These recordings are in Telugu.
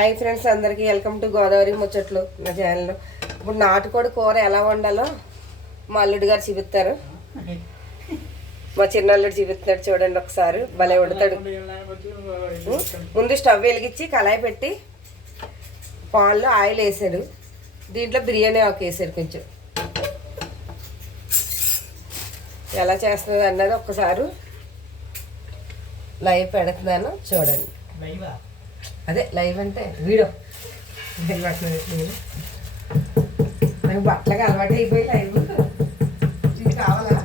హాయ్ ఫ్రెండ్స్, అందరికీ వెల్కమ్ టు గోదావరి ముచ్చట్లు నా ఛానల్లో. ఇప్పుడు నాటుకోడి కూర ఎలా వండాలో మా అల్లుడు గారు చూపిస్తారు. మా చిన్న అల్లుడు చూపిస్తున్నాడు, చూడండి ఒకసారి. భలే వండుతాడు. ముందు స్టవ్ వెలిగించి కళాయి పెట్టి పాన్లో ఆయిల్ వేసాడు. దీంట్లో బిర్యానీ ఆకు వేసాడు. కొంచెం ఎలా చేస్తుంది అన్నది ఒక్కసారి లైవ్ పెడుతున్నాను, చూడండి. అదే లైవ్ అంటే వీడియో. నాకు బట్టలకి అలవాటు అయిపోయి లైవ్ ఇది కావాలా?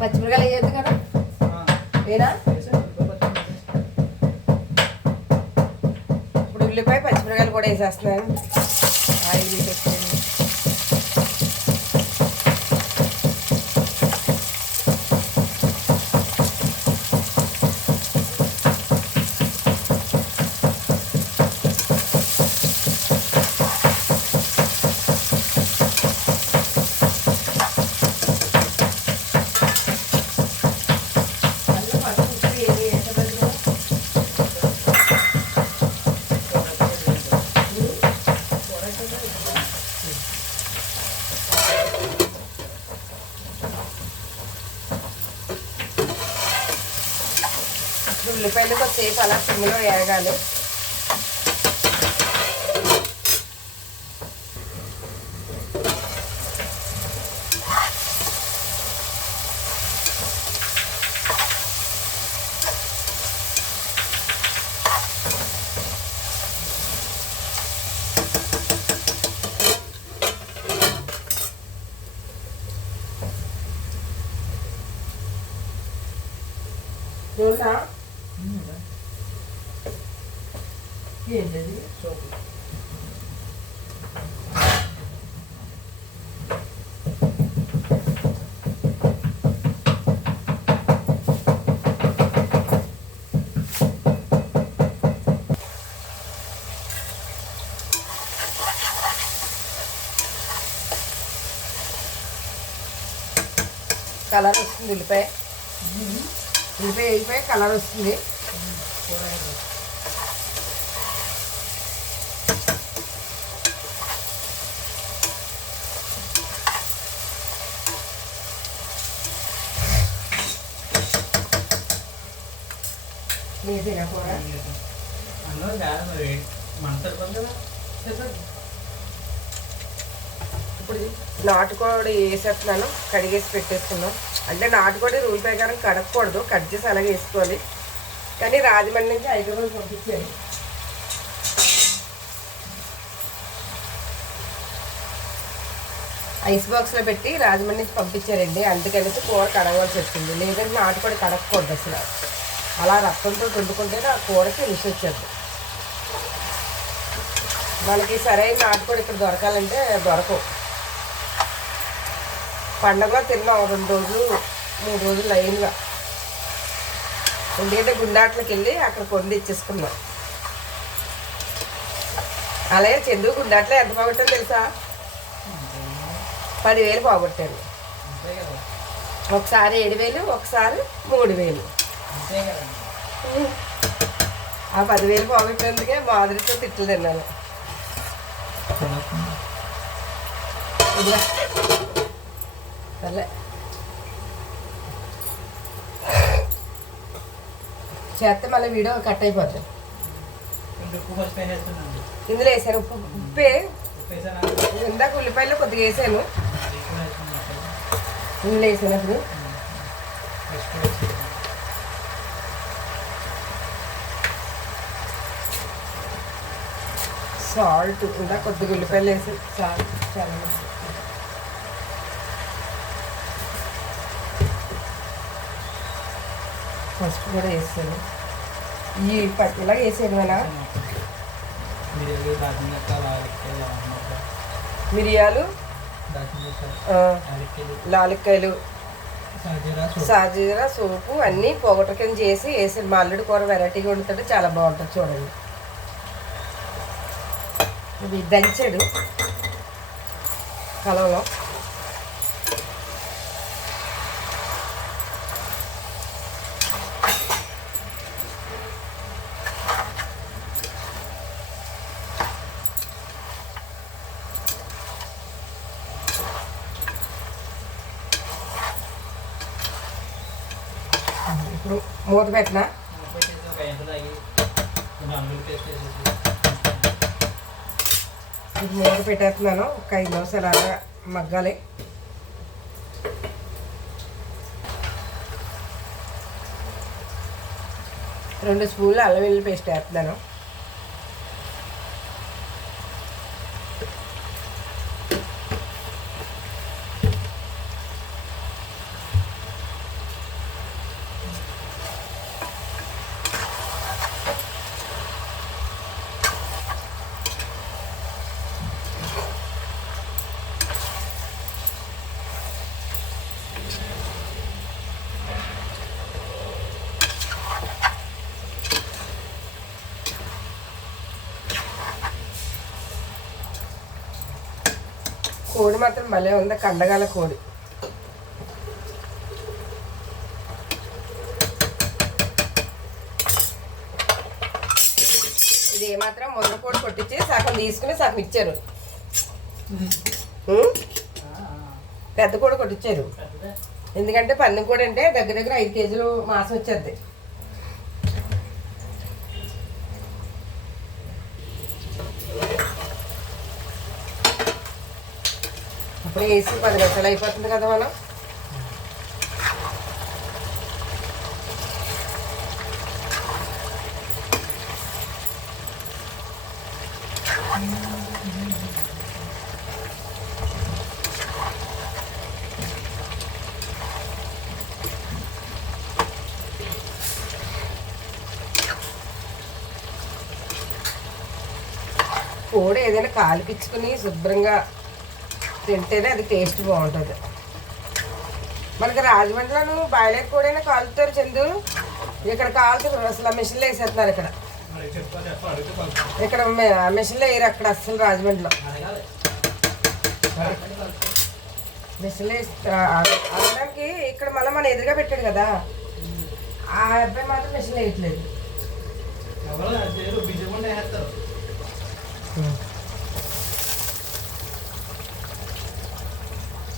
పచ్చిమిరకాయలు వేయద్దు కదా, ఏనా? ఇప్పుడు ఉల్లిపాయ పచ్చిమిరకాయలు కూడా వేసేస్తున్నాను. ఆయిల్ తీసేస్తాను. ఉల్లిపాయలు కొద్దిసేపు అలా సిమ్లో వేయగాలి. చూడా ఏంటది? కలర్ వస్తుంది. ఉల్లిపాయ వేగిపోయి కలర్ వస్తుంది. ఇప్పుడు నాటుకోడి వేసేస్తున్నాను, కడిగేసి పెట్టేసుకున్నాం. అంటే నాటుకోడి రూల్ ప్రకారం కడగకూడదు, కట్ చేసి అలాగే వేసుకోవాలి. కానీ రాజమండ్రి నుంచి హైదరాబాద్ పంపించాను. ఐస్ బాక్స్లో పెట్టి రాజమండ్రి నుంచి పంపించారండి. అందుకనేసి కూర కడగవలసి వచ్చింది. లేదంటే నాటుకోడి కడగకూడదు అసలు. అలా రక్తంతో వండుకుంటేనే ఆ కూరకి రుచి వచ్చేది. మనకి సరైన నాటుకోడి ఇక్కడ దొరకాలంటే దొరకవు. పండగలో తిన్నాం 2 రోజులు 3 రోజులు లైన్గా. ఎందుకంటే గుండాట్లకి వెళ్ళి అక్కడ కొండ ఇచ్చేసుకున్నాం. అలాగే చందు గుండాట్లో ఎంత పోగొట్టాను తెలుసా? 10,000 పోగొట్టాను. ఒకసారి 7,000, ఒకసారి 3,000. ఆ 10,000 పోగొట్టేందుకే మాదిరితో తిట్లు తిన్నాను. సర్లే చేస్తే మళ్ళీ వీడియో కట్ అయిపోతుంది. ఇందులో వేసాను ఉప్పే. ఇందాక ఉల్లిపాయలు కొద్దిగా వేసాను. ఇందులో వేసినప్పుడు సాల్ట్ ఇంకా కొద్దిగా ఉల్లిపాయలు వేసి సాల్ట్ చాలా ఫస్ట్ కూడా వేసాను. ఈ ఇలా వేసాను కదా, మిరియాలు, లాలిక్కాయలు, సాజీరా, సోపు అన్నీ పొగటకింద చేసి వేసాను. మా అల్లుడు కూర వెరైటీగా వండుతుంటే చాలా బాగుంటుంది. చూడండి, ఇది దంచాడు కలంలో. ఇప్పుడు మూత పెట్టినా ఇప్పుడు మూత పెట్టేస్తున్నాను. ఒక 5 నిమిషాలు అలాగా మగ్గాలి. రెండు స్పూన్లు అల్లం వెల్లుల్లి పేస్ట్ వేస్తున్నాను. కోడి మాత్రం భలే ఉంది, కండగాల కోడి. ఇది ఏమాత్రం మొదల కోడి కొట్టించి సగం తీసుకుని సగం ఇచ్చారు. పెద్ద కోడి కొట్టించారు. ఎందుకంటే పందెం కోడి అంటే దగ్గర దగ్గర 5 కేజీలు మాంసం వచ్చేది. ఇప్పుడు వేసి 10 నిమిషాలు అయిపోతుంది కదా మనం. కోడి ఏదైనా కాలిపించుకుని శుభ్రంగా తింటేనే అది టేస్ట్ బాగుంటుంది. మనకి రాజమండ్రిలో బాయిలర్ కోడైనా కాలుతారు చందు. ఇక్కడ కాలుతారు అసలు మిషన్లో వేసేస్తున్నారు. ఇక్కడ మిషన్లో వేయరు అక్కడ అసలు రాజమండ్రిలో. మిషన్లో అనడానికి ఇక్కడ మళ్ళీ మన ఎదురుగా పెట్టాడు కదా, ఆ అబ్బాయి మాత్రం మిషన్లో వేయట్లేదు.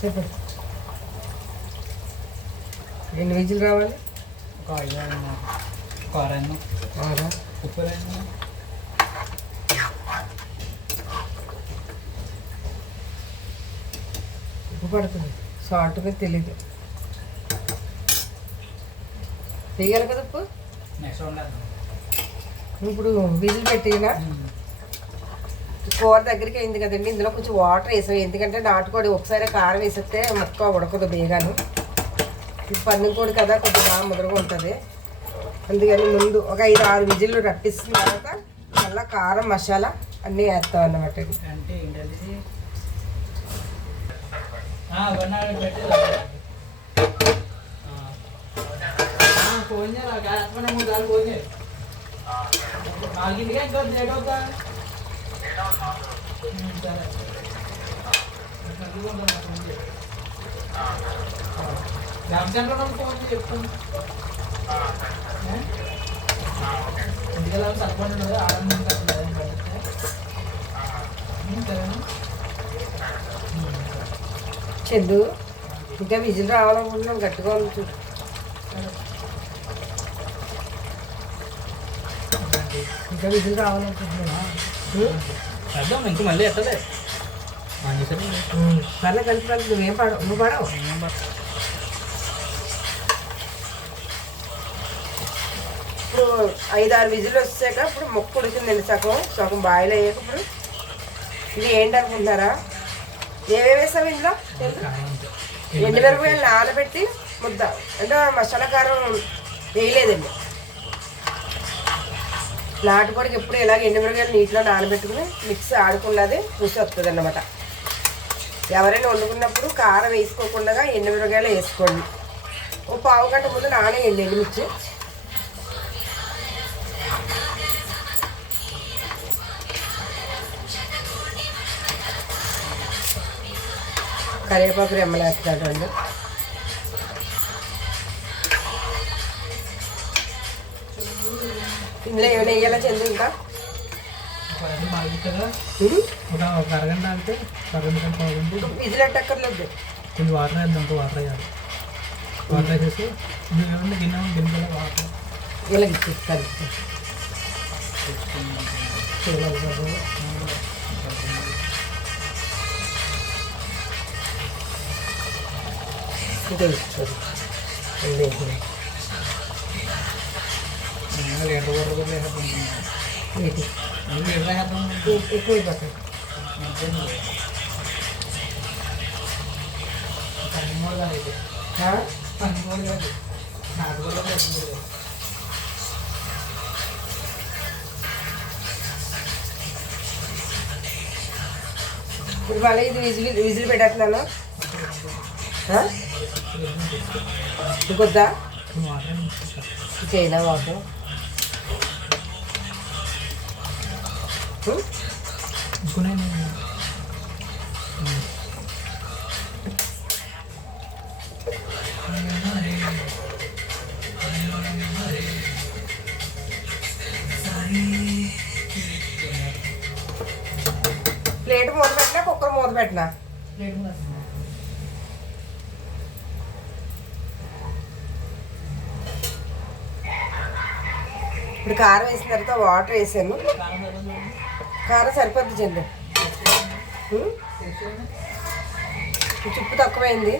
చెప్పండి ఎన్ని విజిల్ రావాలి? ఉప్పు పడుతుంది, సాల్ట్గా తెలీదు. వేయాలి కదా ఉప్పు. ఇప్పుడు విజిల్ పెట్టినా కూర దగ్గరికి అయింది కదండి. ఇందులో కొంచెం వాటర్ వేసాం, ఎందుకంటే నాటుకోడి ఒకసారి కారం వేసేస్తే ముక్క ఉడకదు బేగాను. ఇది పందెం కోడి కదా, కొంచెం బాగా ముదరగా ఉంటుంది. అందుకని ముందు ఒక 5-6 విజిల్లు రప్పిస్తున్న తర్వాత మళ్ళీ కారం మసాలా అన్నీ వేస్తాం అన్నమాట. అంటే చెప్తాను ఎందుకలా సరిపడి ఆనందం చెద్దు ఇంకా విజిల్ రావాలనుకుంటున్నాం, గట్టిగా ఉంది. ఇంకా విజిల్ రావాలనుకుంటున్నా. ఇంక మళ్ళీ ఎట్టలే మళ్ళీ కలిపి నువ్వేం పడవు, నువ్వు పడవు. ఇప్పుడు 5-6 విజిల్ వచ్చాక ఇప్పుడు ముక్క ఉడికిందండి. సగం బాయిల్ అయ్యాక ఇప్పుడు ఇది ఏంటి అనుకుంటున్నారా? ఏమేమి వేసావు ఇందులో? ఎండుమిరపకాయలు నానబెట్టి ముద్ద అంటే మసాలా కారం వేయలేదండి. నాటుకోడికి ఎప్పుడు ఇలాగ ఎండుమిరపకాయలు నీటిలో నానబెట్టుకుని మిక్స్ ఆడుకున్నది రుచి వస్తుంది అన్నమాట. ఎవరైనా వండుకున్నప్పుడు కారం వేసుకోకుండా ఎండుమిరపకాయలు వేసుకోండి. ఓ పావు గంట ముందు నానేయండి ఎండుమిర్చి. కరివేపాకు రెమ్మలేస్తాడు అండి. ఇందులో ఏమైనా వేయాలా చెంది ఇంకా ఒక అరగంట అంటే విజిల్ అట్టక్కర్లేదు. కొంచెం వాటర్ వేద్దాం, వాటర్ వేయాలి. వాటర్ వేసేసి గిన్నె గిన్నెలో వాటర్ ఇలా ఇచ్చిస్తారు ఇంకా ఇస్తారు లీటర్ వాటర్ కూడా ఏంటి లీటర్ వేద్దాం ఎక్కువ అయిపోతుంది పన్నెండు కాదు ఇది పన్నెండు కాదు నాటు కూడా పన్నెండు ఇప్పుడు మళ్ళీ ఇది విజిల్ పెట్టేస్తున్నాను ఇంకొద్దా చైనా వాటర్ ప్లేట్ మూత పెట్టినా కుక్కర్ మూత పెట్టినా ఇప్పుడు కారం వేసిన తర్వాత వాటర్ వేసాను కారం సరిపోద్ది చెంది ఉప్పు తక్కువైంది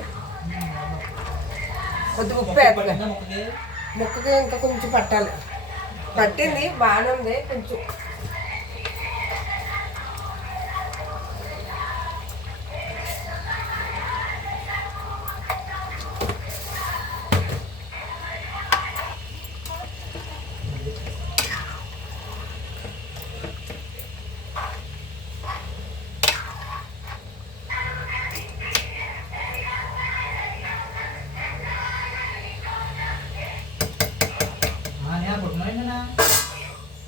కొద్దిగా ఉప్పు వేస్తున్నా ముక్కకి ఇంకా కొంచెం పట్టాలి పట్టింది బాగానే ఉంది కొంచెం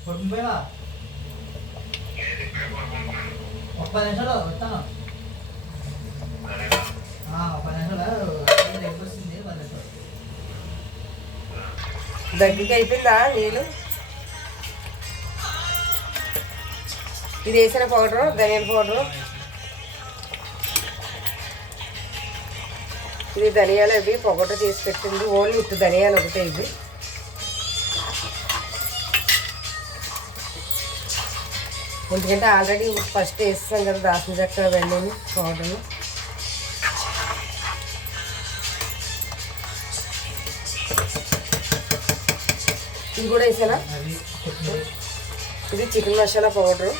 పొట్టిపోయావా ఒక 10 నిమిషాలు వస్తాను ఒక 10 నిమిషాలు వస్తుంది 10 నిమిషాలు దగ్గరికి అయిపోయిందా నీళ్ళు ఇది వేసిన పౌడరు ధనియాల పౌడరు ఇది ధనియాలు అవి పొగట చేసి పెట్టింది ఓన్లీ ఇటు ధనియాలు ఒకటే ఇది ఎందుకంటే ఆల్రెడీ ఫస్ట్ వేస్తాం కదా దాసిన చెక్క వెండి పౌడర్ని ఇది కూడా వేసానా ఇది chicken masala powder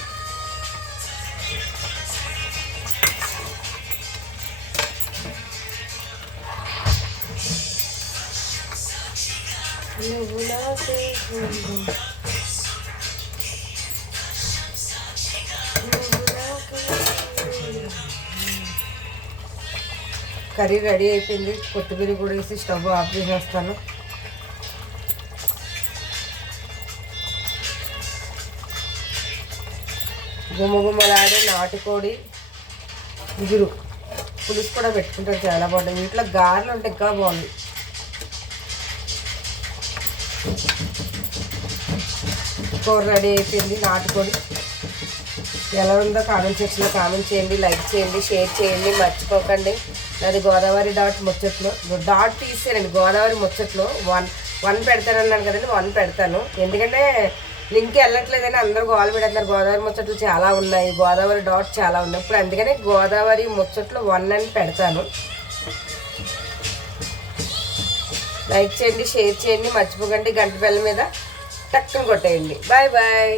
curry ready అయిపోయింది కొత్తిమీర కూడా వేసి స్టవ్ ఆఫ్ చేసేస్తాను గుమ్మగుమ్మలాడే నాటుకోడి ఇగురు పులుసు కూడా పెట్టుకుంటారు చాలా బాగుంటుంది వీటిలో గారెలు ఉంటే ఇంకా బాగుంది కూర రెడీ అయిపోయింది నాటుకోడి ఎలా ఉందో కామెంట్ సెక్షన్లో కామెంట్ చేయండి లైక్ చేయండి షేర్ చేయండి మర్చిపోకండి అది గోదావరి డాట్ ముచ్చట్లో డాట్ తీసేనండి గోదావరి ముచ్చట్లో వన్ పెడతానన్నాను కదండి 1 పెడతాను ఎందుకంటే లింక్ వెళ్ళట్లేదని అందరూ గోల పెడుతున్నారు గోదావరి ముచ్చట్లు చాలా ఉన్నాయి గోదావరి డాట్ చాలా ఉన్నాయి ఇప్పుడు అందుకనే గోదావరి ముచ్చట్లు 1 అని పెడతాను లైక్ చేయండి షేర్ చేయండి మర్చిపోకండి గంట బెల్ల మీద టక్కున కొట్టేయండి బాయ్ బాయ్